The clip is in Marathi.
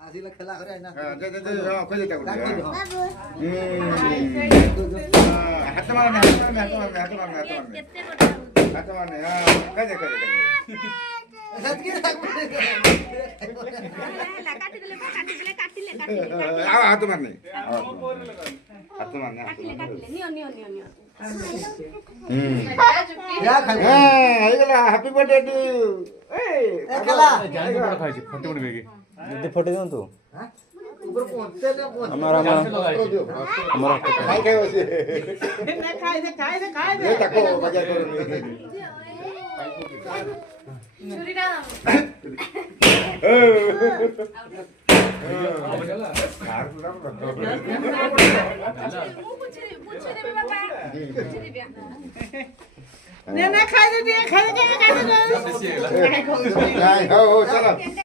आजीला खेळा खरे आहे ना हात मारणे हात मारणे हात मारणे हात मारणे हात मारणे काय हात मारणे हात मारणे हॅपी बर्थडे टू फोटो देऊ तू मजा खायचं हो चला